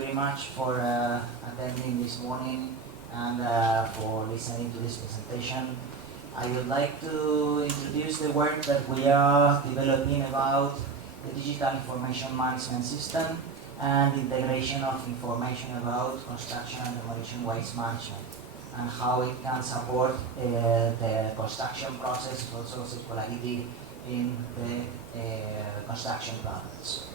very much for attending this morning and for listening to this presentation. I would like to introduce the work that we are developing about the digital information management system and integration of information about construction and demolition waste management, and how it can support the construction process, also circularity in the construction products.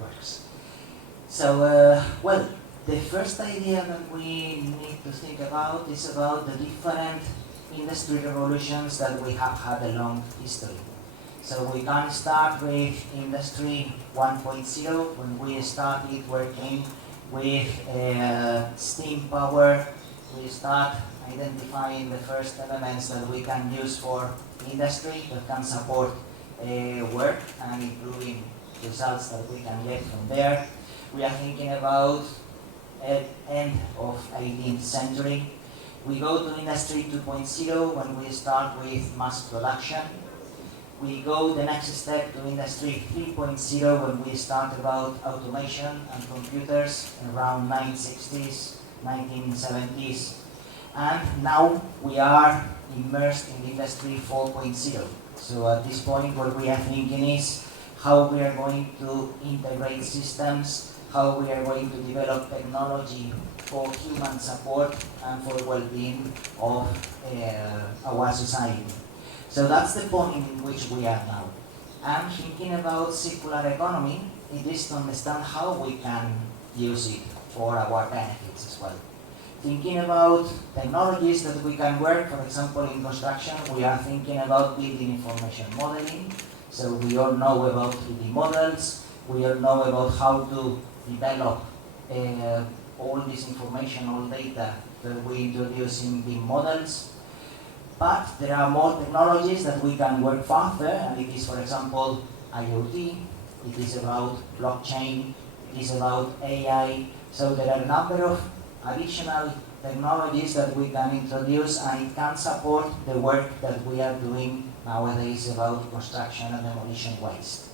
Works. So, well, the first idea that we need to think about is about the different industry revolutions that we have had along history. So we can start with Industry 1.0, when we started working with steam power. We start identifying the first elements that we can use for industry that can support work and improving results that we can get from there. We are thinking about end of 18th century. We go to Industry 2.0 when we start with mass production. We go the next step to Industry 3.0 when we start about automation and computers around 1960s, 1970s. And now we are immersed in Industry 4.0. So at this point what we are thinking is how we are going to integrate systems, how we are going to develop technology for human support and for well-being of our society. So that's the point in which we are now. And thinking about circular economy, it is to understand how we can use it for our benefits as well. Thinking about technologies that we can work, for example, in construction, we are thinking about building information modeling. So we all know about 3D models, we all know about how to develop all this information, all data that we introduce in BIM models. But there are more technologies that we can work further, and it is, for example, IoT, it is about blockchain, it is about AI. So there are a number of additional technologies that we can introduce, and it can support the work that we are doing nowadays about construction and demolition waste.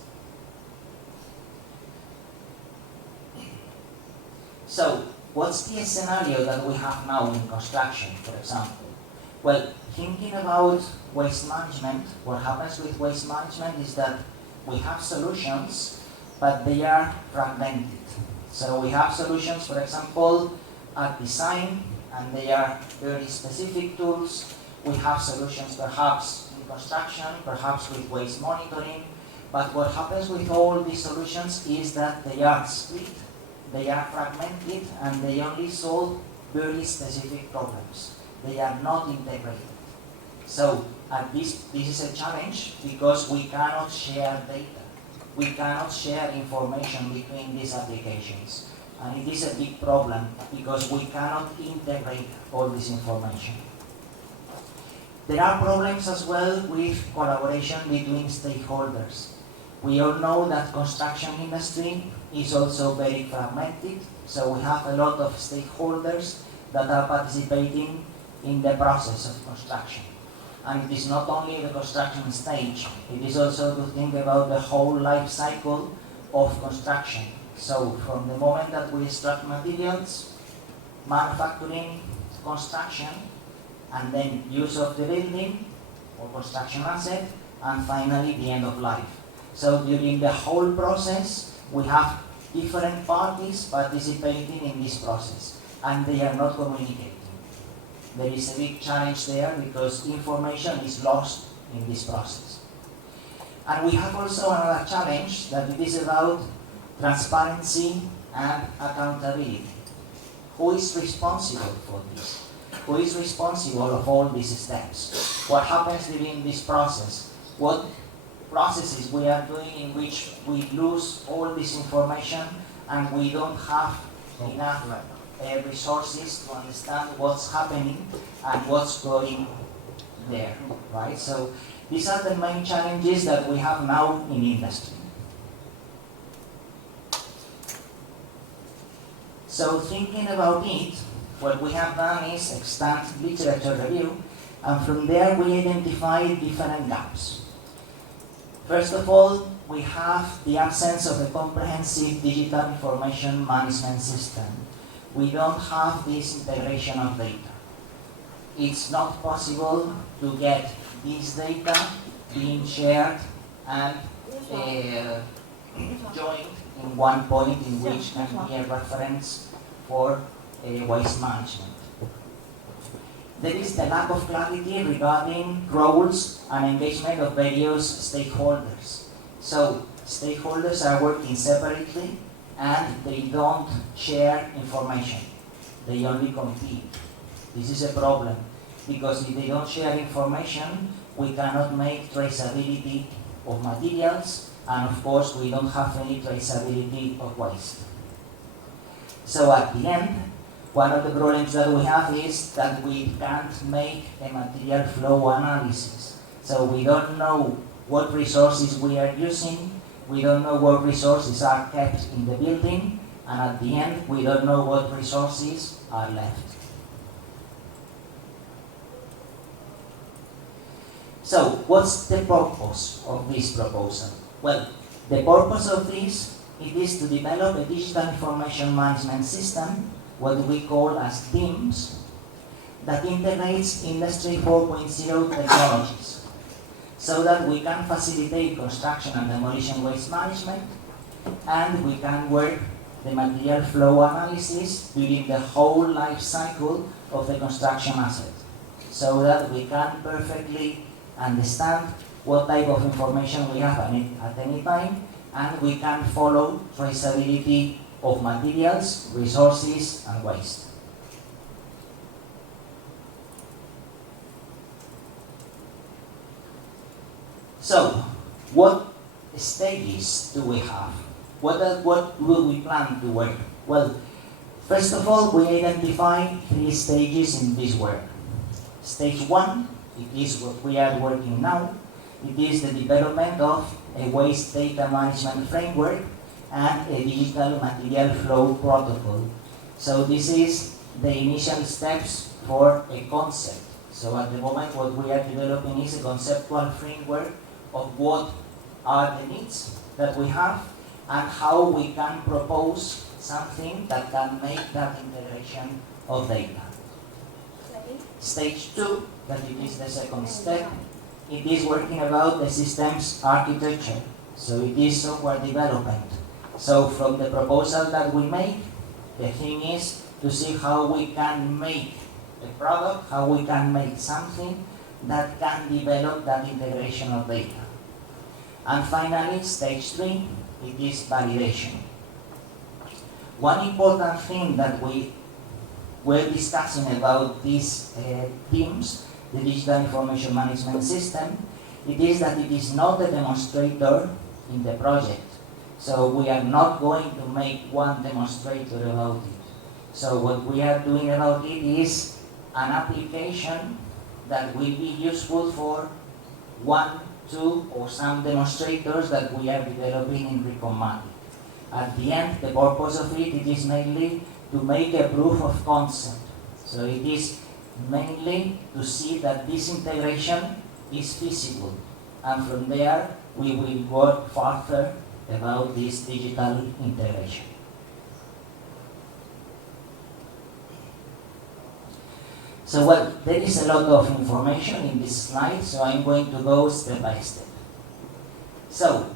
So, what's the scenario that we have now in construction, for example? Well, thinking about waste management, what happens with waste management is that we have solutions, but they are fragmented. So we have solutions, for example, at design, and they are very specific tools. We have solutions perhaps in construction, perhaps with waste monitoring, but what happens with all these solutions is that they are split, they are fragmented, and they only solve very specific problems. They are not integrated. So this is a challenge because we cannot share data. We cannot share information between these applications. And it is a big problem because we cannot integrate all this information. There are problems as well with collaboration between stakeholders. We all know that construction industry is also very fragmented, so we have a lot of stakeholders that are participating in the process of construction. And it is not only the construction stage, it is also to think about the whole life cycle of construction. So from the moment that we extract materials, manufacturing, construction, and then use of the building or construction asset, and finally the end of life. So during the whole process, we have different parties participating in this process, and they are not communicating. There is a big challenge there because information is lost in this process. And we have also another challenge that it is about transparency and accountability. Who is responsible for this? Who is responsible of all these steps? What happens during this process? What processes we are doing in which we lose all this information and we don't have enough resources to understand what's happening and what's going there, right? So these are the main challenges that we have now in industry. So thinking about it, what we have done is extant literature review, and from there we identify different gaps. First of all, we have the absence of a comprehensive digital information management system. We don't have this integration of data. It's not possible to get this data being shared and joined in one point in which can be a reference for waste management. There is the lack of clarity regarding roles and engagement of various stakeholders. So stakeholders are working separately and they don't share information. They only compete. This is a problem because if they don't share information, we cannot make traceability of materials, and of course we don't have any traceability of waste. So at the end, one of the problems that we have is that we can't make a material flow analysis. So we don't know what resources we are using, we don't know what resources are kept in the building, and at the end we don't know what resources are left. So what's the purpose of this proposal? Well, the purpose of this it is to develop a digital information management system, what we call as DIMS, that integrates Industry 4.0 technologies so that we can facilitate construction and demolition waste management, and we can work the material flow analysis during the whole life cycle of the construction asset so that we can perfectly understand what type of information we have at any time, and we can follow traceability of materials, resources, and waste. So, what stages do we have? What will we plan to work? Well, first of all, we identify 3 stages in this work. Stage 1, it is what we are working now. It is the development of a waste data management framework and a digital material flow protocol. So this is the initial steps for a concept. So at the moment what we are developing is a conceptual framework of what are the needs that we have and how we can propose something that can make that integration of data. Stage 2, that it is the second step, it is working about the systems architecture. So it is software development. So from the proposal that we make, the thing is to see how we can make a product, how we can make something that can develop that integration of data. And finally, stage 3, it is validation. One important thing that we were discussing about these teams, the Digital Information Management System, it is that it is not a demonstrator in the project. So we are not going to make one demonstrator about it. So what we are doing about it is an application that will be useful for 1, 2, or some demonstrators that we are developing in RECONMATIC. At the end, the purpose of it is mainly to make a proof of concept. So it is mainly to see that this integration is feasible. And from there, we will work further about this digital integration. So well, there is a lot of information in this slide, so I'm going to go step by step. So,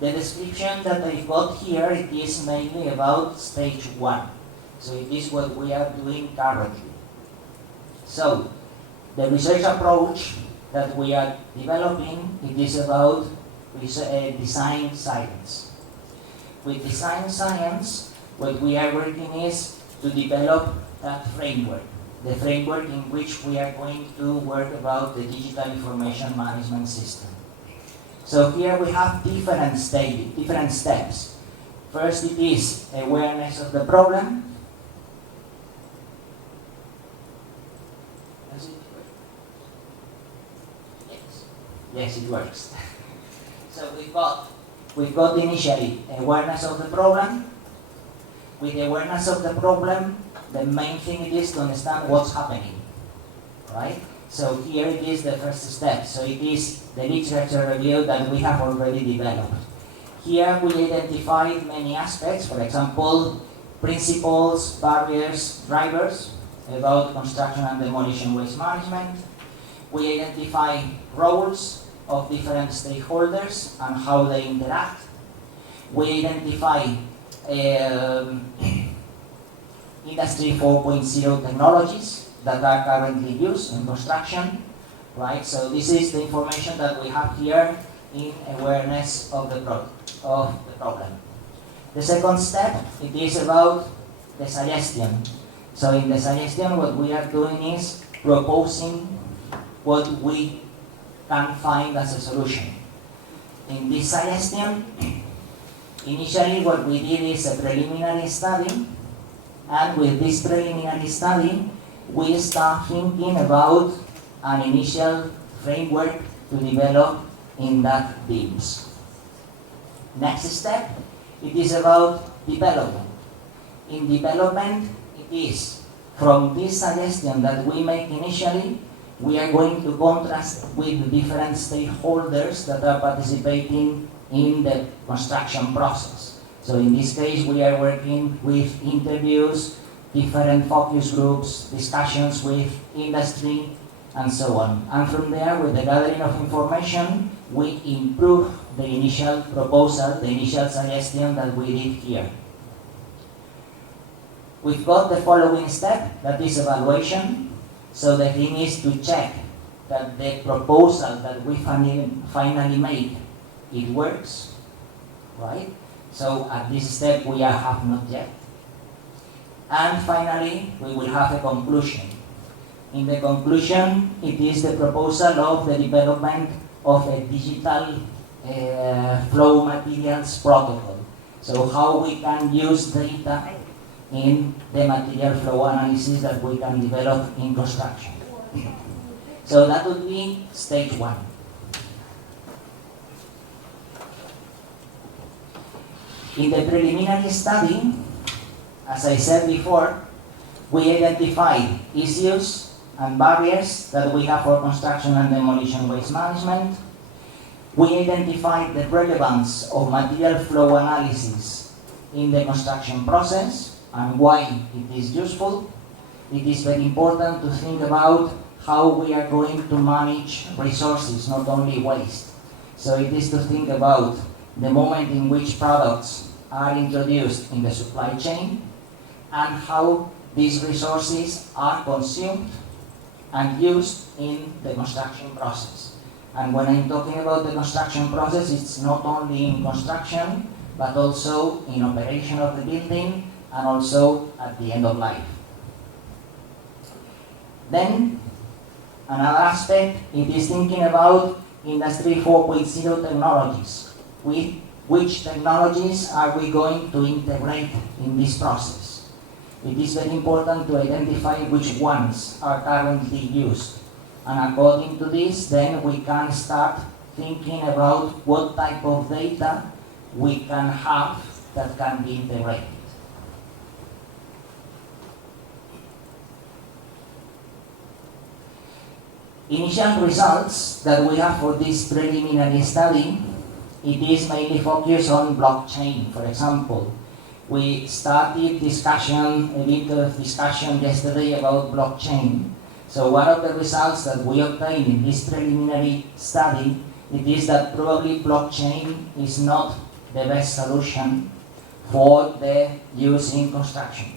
the description that I've got here, it is mainly about stage 1. So it is what we are doing currently. So, the research approach that we are developing, it is about design science. With design science, what we are working is to develop that framework, the framework in which we are going to work about the digital information management system. So here we have different stages, different steps. First, it is awareness of the problem. Does it work? Yes. Yes, it works. So we've got initially awareness of the problem. With the awareness of the problem, the main thing it is to understand what's happening, right? So here it is the first step. So it is the literature review that we have already developed. Here we identified many aspects, for example, principles, barriers, drivers about construction and demolition waste management. We identify roles of different stakeholders and how they interact. We identify Industry 4.0 technologies that are currently used in construction, right? So this is the information that we have here in awareness of the problem. The second step, it is about the suggestion. So in the suggestion, what we are doing is proposing what we can find as a solution. In this suggestion, initially what we did is a preliminary study, and with this preliminary study, we start thinking about an initial framework to develop in that themes. Next step, it is about development. In development, it is from this suggestion that we make initially, we are going to contrast with different stakeholders that are participating in the construction process. So in this case, we are working with interviews, different focus groups, discussions with industry, and so on. And from there, with the gathering of information, we improve the initial proposal, the initial suggestion that we did here. We've got the following step, that is evaluation. So the thing is to check that the proposal that we finally make, it works, right? So at this step, we have not yet. And finally, we will have a conclusion. In the conclusion, it is the proposal of the development of a digital flow materials protocol. So how we can use data in the material flow analysis that we can develop in construction. So that would be stage one. In the preliminary study, as I said before, we identified issues and barriers that we have for construction and demolition waste management. We identified the relevance of material flow analysis in the construction process and why it is useful. It is very important to think about how we are going to manage resources, not only waste. So it is to think about the moment in which products are introduced in the supply chain and how these resources are consumed and used in the construction process. And when I'm talking about the construction process, it's not only in construction, but also in operation of the building and also at the end of life. Then, another aspect, it is thinking about Industry 4.0 technologies. Which technologies are we going to integrate in this process? It is very important to identify which ones are currently used. And according to this, then we can start thinking about what type of data we can have that can be integrated. Initial results that we have for this preliminary study, it is mainly focused on blockchain. For example, we started a bit of discussion yesterday about blockchain. So one of the results that we obtained in this preliminary study, it is that probably blockchain is not the best solution for the use in construction,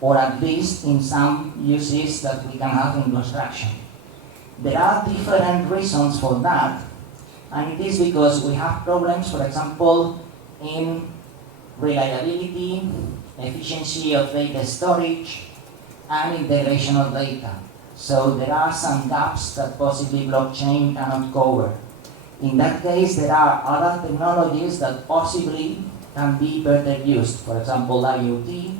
or at least in some uses that we can have in construction. There are different reasons for that, and it is because we have problems, for example, in reliability, efficiency of data storage, and integration of data. So there are some gaps that possibly blockchain cannot cover. In that case, there are other technologies that possibly can be better used. For example, IoT,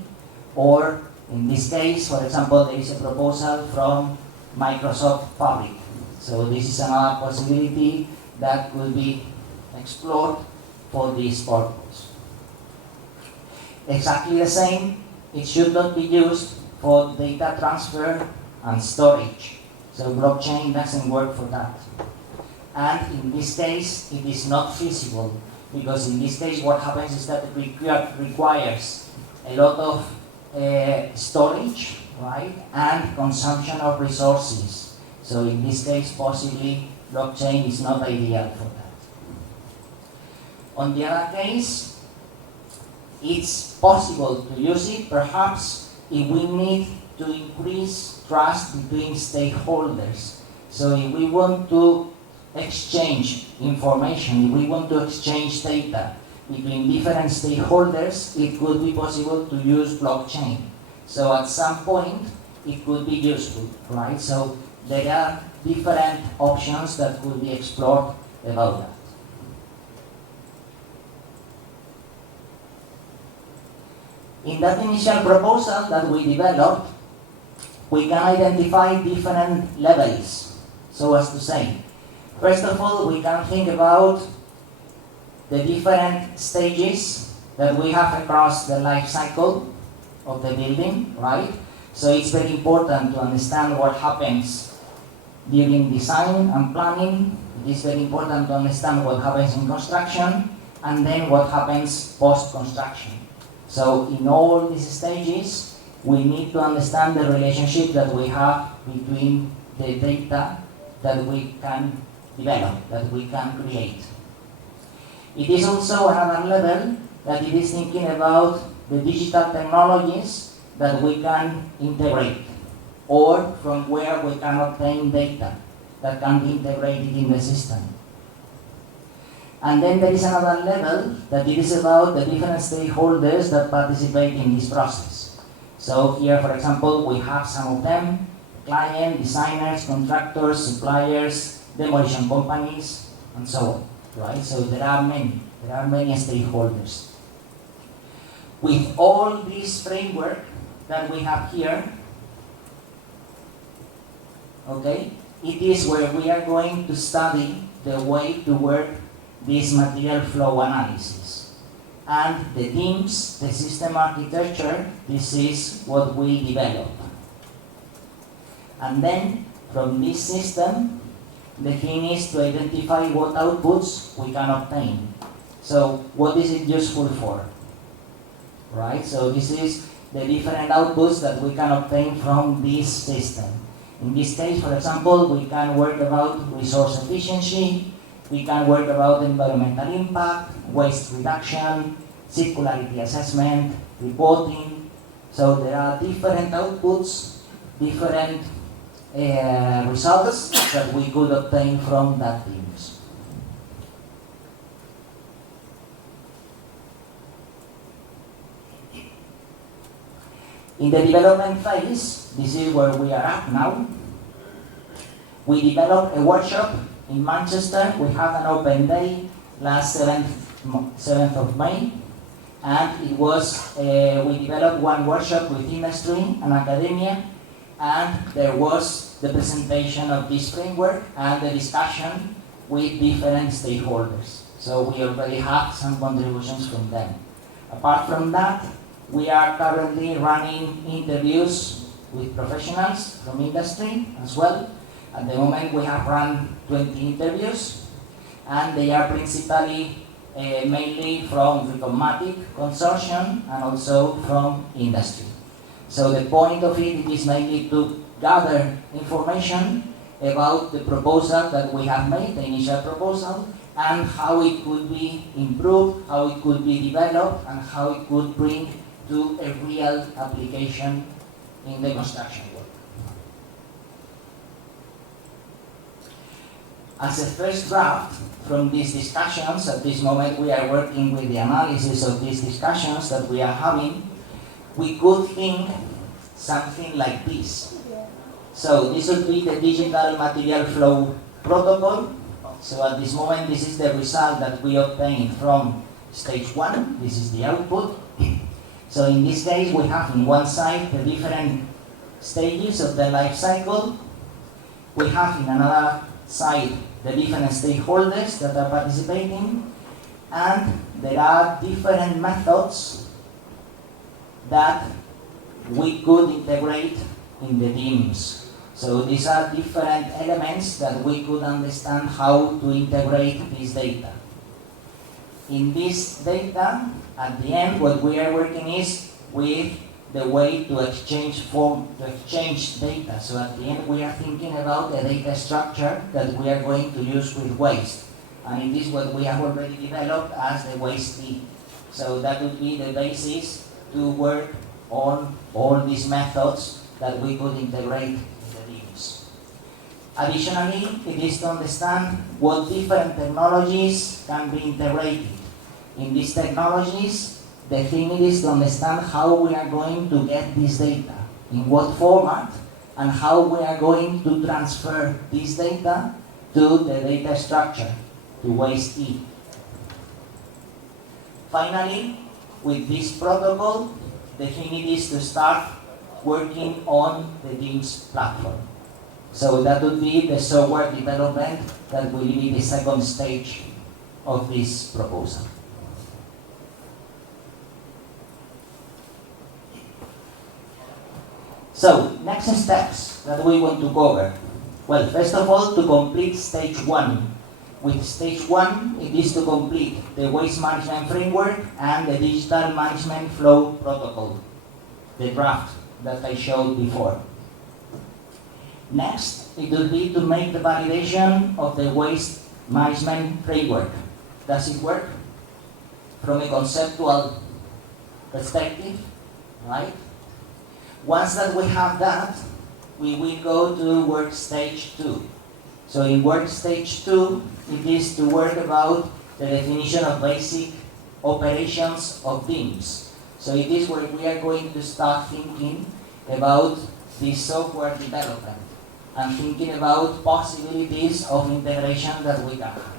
or in this case, for example, there is a proposal from Microsoft Fabric. So this is another possibility that will be explored for this purpose. Exactly the same, it should not be used for data transfer and storage. So blockchain doesn't work for that. And in this case, it is not feasible, because in this case what happens is that it requires a lot of storage, right, and consumption of resources. So in this case, possibly blockchain is not ideal for that. On the other case, it's possible to use it, perhaps, if we need to increase trust between stakeholders. So if we want to exchange information, if we want to exchange data between different stakeholders, it could be possible to use blockchain. So at some point, it could be useful, right? So there are different options that could be explored about that. In that initial proposal that we developed, we can identify different levels, so as to say. First of all, we can think about the different stages that we have across the life cycle of the building, right? So it's very important to understand what happens during design and planning. It is very important to understand what happens in construction, and then what happens post-construction. So in all these stages, we need to understand the relationship that we have between the data that we can develop, that we can create. It is also another level that it is thinking about the digital technologies that we can integrate, or from where we can obtain data that can be integrated in the system. And then there is another level that it is about the different stakeholders that participate in this process. So here, for example, we have some of them: client, designers, contractors, suppliers, demolition companies, and so on, right? So there are many stakeholders. With all this framework that we have here, okay, it is where we are going to study the way to work this material flow analysis. And the teams, the system architecture, this is what we develop. And then, from this system, the thing is to identify what outputs we can obtain. So, what is it useful for? Right? So, this is the different outputs that we can obtain from this system. In this case, for example, we can work about resource efficiency, we can work about environmental impact, waste reduction, circularity assessment, reporting. So there are different outputs, different results that we could obtain from that teams. In the development phase, this is where we are at now. We developed a workshop in Manchester. We had an open day last 7th of May, and it was, we developed one workshop with industry and academia, and there was the presentation of this framework and the discussion with different stakeholders. So we already have some contributions from them. Apart from that, we are currently running interviews with professionals from industry as well. At the moment, we have run 20 interviews, and they are principally mainly from RECONMATIC Consortium and also from industry. So the point of it is mainly to gather information about the proposal that we have made, the initial proposal, and how it could be improved, how it could be developed, and how it could bring to a real application in the construction work. As a first draft from these discussions, at this moment we are working with the analysis of these discussions that we are having, we could think something like this. So this would be the digital material flow protocol. So at this moment, this is the result that we obtained from stage 1. This is the output. So in this case, we have in one side the different stages of the life cycle. We have in another side the different stakeholders that are participating, and there are different methods that we could integrate in the teams. So these are different elements that we could understand how to integrate this data. In this data, at the end, what we are working is with the way to exchange data. So at the end, we are thinking about a data structure that we are going to use with waste. And it is what we have already developed as the waste tree. So that would be the basis to work on all these methods that we could integrate in the teams. Additionally, it is to understand what different technologies can be integrated. In these technologies, the thing is to understand how we are going to get this data, in what format, and how we are going to transfer this data to the data structure, to waste E. Finally, with this protocol, the thing is to start working on the DIMS platform. So that would be the software development that will be the second stage of this proposal. So, next steps that we want to cover. Well, first of all, to complete stage 1. With stage 1, it is to complete the waste management framework and the digital management flow protocol, the draft that I showed before. Next, it will be to make the validation of the waste management framework. Does it work? From a conceptual perspective, right? Once that we have that, we will go to work stage 2. So in work stage 2, it is to work about the definition of basic operations of teams. So it is where we are going to start thinking about the software development and thinking about possibilities of integration that we can have.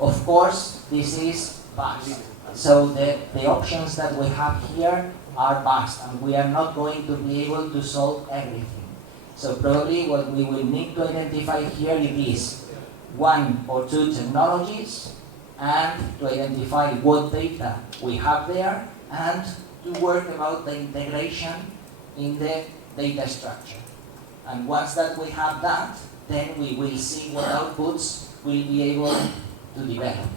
Of course, this is vast. So the options that we have here are vast, and we are not going to be able to solve everything. So probably what we will need to identify here is 1 or 2 technologies, and to identify what data we have there, and to work about the integration in the data structure. And once that we have that, then we will see what outputs we'll be able to develop.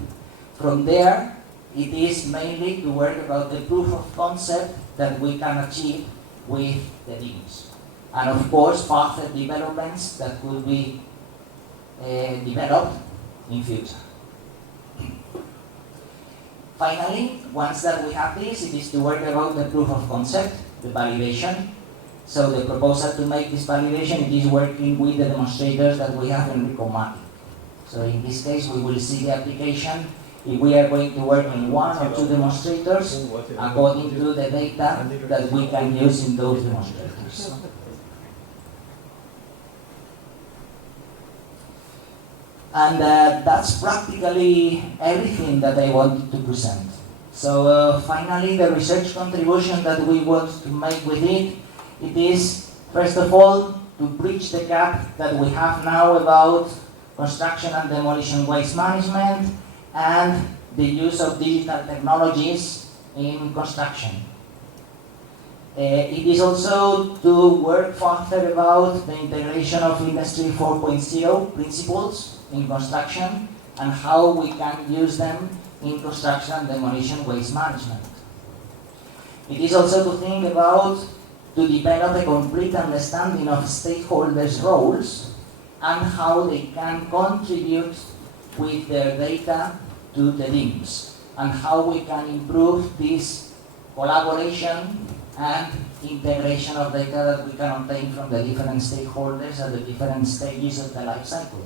From there, it is mainly to work about the proof of concept that we can achieve with the teams. And of course, further developments that could be developed in future. Finally, once that we have this, it is to work about the proof of concept, the validation. So the proposal to make this validation, it is working with the demonstrators that we have in RECONMATIC. So in this case, we will see the application if we are going to work in 1 or 2 demonstrators according to the data that we can use in those demonstrators. And that's practically everything that I wanted to present. So finally, the research contribution that we want to make with it, it is, first of all, to bridge the gap that we have now about construction and demolition waste management and the use of digital technologies in construction. It is also to work further about the integration of Industry 4.0 principles in construction and how we can use them in construction and demolition waste management. It is also to think about to develop a complete understanding of stakeholders' roles and how they can contribute with their data to the teams, and how we can improve this collaboration and integration of data that we can obtain from the different stakeholders at the different stages of the life cycle.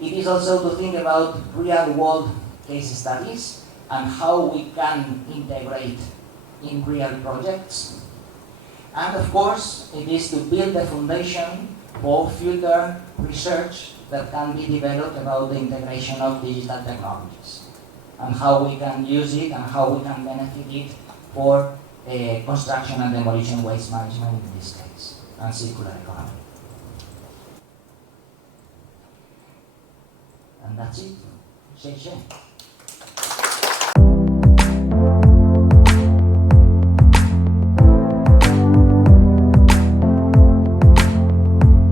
It is also to think about real-world case studies and how we can integrate in real projects. And of course, it is to build the foundation for future research that can be developed about the integration of digital technologies and how we can use it and how we can benefit it for construction and demolition waste management in this case, and circular economy. And that's it. 谢谢。